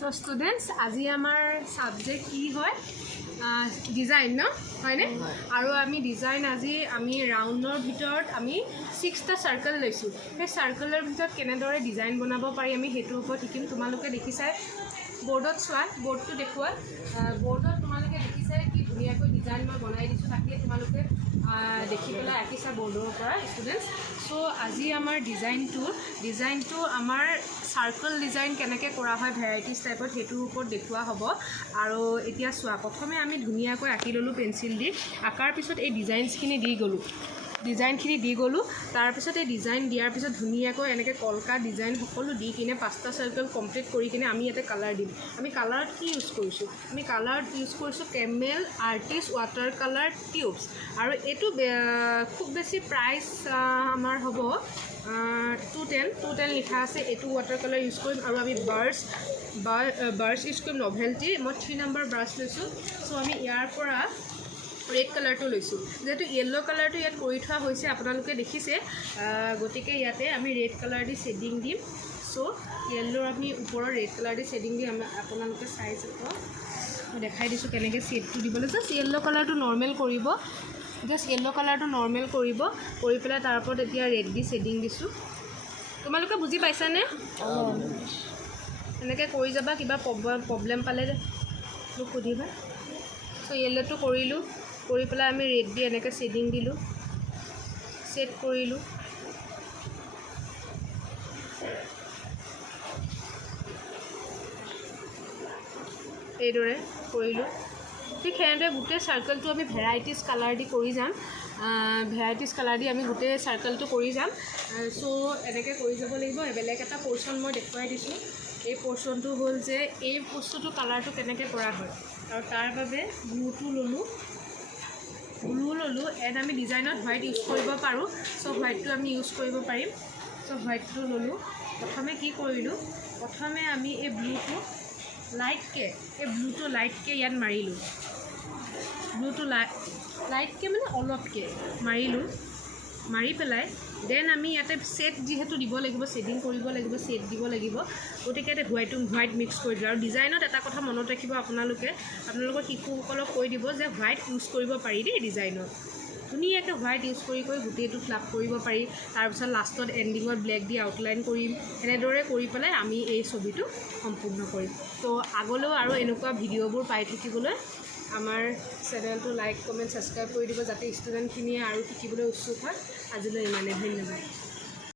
So students, আজি আমাৰ subject কি হয় ডিজাইন ন হয়নে আৰু আমি ডিজাইন আজি আমি ৰাউণ্ডৰ ভিতৰত আমি 6টা সাৰ্কেল লৈছো সেই সাৰ্কেলৰ ভিতৰত কেনেদৰে ডিজাইন বনাব পাৰি আমি হেতুৰ ওপৰত শিকিম তোমালোকে দেখিছাই বোৰ্ডত চোৱা বোৰ্ডটো দেখুৱা বোৰ্ডত তোমালোকে দেখিছাই কি ধুনীয়াকৈ ডিজাইন মই বনাই দিছো তাকে তোমালোকে দেখি পেলাই আঁকিছা বোৰ্ডৰ পৰা ষ্টুডেণ্টছ সো আজি আমাৰ ডিজাইনটো আমাৰ সাৰ্কেল ডিজাইন কেনেকৈ কৰা হয় ভেৰাইটিজ টাইপত হেতুৰ ওপৰত দেখুৱা হ'ব আৰু এতিয়া চোৱা প্ৰথমে আমি ধুনীয়াকৈ আঁকি ললো পেন্সিল দি আকাৰ পিছত এই ডিজাইনখিনি দি গলো তাৰ পিছত এই ডিজাইন দিয়াৰ পিছত ধুনীয়াকৈ এনেকৈ কলকা ডিজাইন সকলো দি কিনে 5টা সাৰ্কেল কমপ্লিট কৰি কিনে আমি ইয়াতে কালাৰ দিম আমি কালাৰত কি ইউজ কৰিছো আমি কালাৰত ইউজ কৰিছো কেমেল আৰ্টিষ্ট ৱাটাৰ কালাৰ টিউবছ আৰু এটো খুব বেছি প্ৰাইস আমাৰ হ'ব 210 লিখা আছে এটো ৱাটাৰ কালাৰ ইউজ কৰিম আৰু আমি বাৰ্ডছ ইউজ কৰিম নভেলটি মই 3 নম্বৰ ব্ৰাছ লৈছো সো আমি ইয়াৰ পৰা ৰেড কালাৰটো লৈছো যেটো ইয়েলো কালাৰটো ইয়াত কৰি থোৱা হৈছে আপোনালোকে দেখিছে গতিকে ইয়াতে আমি ৰেড কালাৰ দি শেডিং দিম সো ইয়েলো আমি ওপৰৰ ৰেড কালাৰ দি শেডিং দি আপোনালোকে চাই চাব দেখাই দিছো কেনেকৈ শেডটো দিবলৈ জাস্ট ইয়েলো কালাৰটো নৰমাল কৰিব কৰি পেলাই তাৰ ওপৰত এতিয়া ৰেড দি শেডিং দিছো তোমালোকে বুজি পাইছানে এনেকৈ কৰি যাবা কিবা প্ৰবলেম পালে মোক সুধিবা সো ইয়েলোটো কৰি পেলাই আমি ৰেড দি এনেকৈ শেডিং দিলো সেট কৰিলো এইদৰে কৰিলো ঠিক হেনেদৰে গোটেই সাৰ্কেলটো আমি ভেৰাইটিজ কালাৰ দি কৰি যাম আমি গোটেই সাৰ্কেলটো কৰি যাম সো এনেকৈ কৰি যাব লাগিব বেলেগ এটা পোৰ্শন মই দেখুৱাই দিছো এই পোৰ্শনটো হ'ল যে এই বস্তুটো কালাৰটো কেনেকৈ কৰা হয় আৰু তাৰ বাবে ব্লুটো ললো এণ্ড আমি ডিজাইনত হোৱাইট ইউজ কৰিব পাৰোঁ সো হোৱাইটটো আমি ইউজ কৰিব পাৰিম সো হোৱাইটটো ললো প্ৰথমে কি কৰিলো প্ৰথমে আমি এই ব্লুটো লাইটকে ইয়াত মাৰিলো ব্লুটো লাইটকে মানে অলপকে মাৰি পেলাই দেন আমি ইয়াতে সেট যেহেতু দিব লাগিব শেডিং কৰিব লাগিব সেট দিব লাগিব গতিকে এটা হোৱাইট মিক্স কৰি দিলো আৰু ডিজাইনত এটা কথা মনত ৰাখিব আপোনালোকৰ শিশুসকলক কৈ দিব যে হোৱাইট ইউজ কৰিব পাৰি দেই ডিজাইনত ধুনীয়াকৈ হোৱাইট ইউজ কৰি গোটেইটো ফ্লাপ কৰিব পাৰি তাৰপিছত লাষ্টত এণ্ডিঙত ব্লেক দি আউটলাইন কৰিম এনেদৰে কৰি পেলাই আমি এই ছবিটো সম্পূৰ্ণ কৰিম তো আগলৈও আৰু এনেকুৱা ভিডিঅ'বোৰ পাই থাকিবলৈ আমাৰ চেনেলটো লাইক কমেণ্ট সাবস্ক্ৰাইব কৰি দিব যাতে ষ্টুডেণ্টখিনিয়ে আৰু শিকিবলৈ উৎসুক হয় আজিলৈ ইমানেই ধন্যবাদ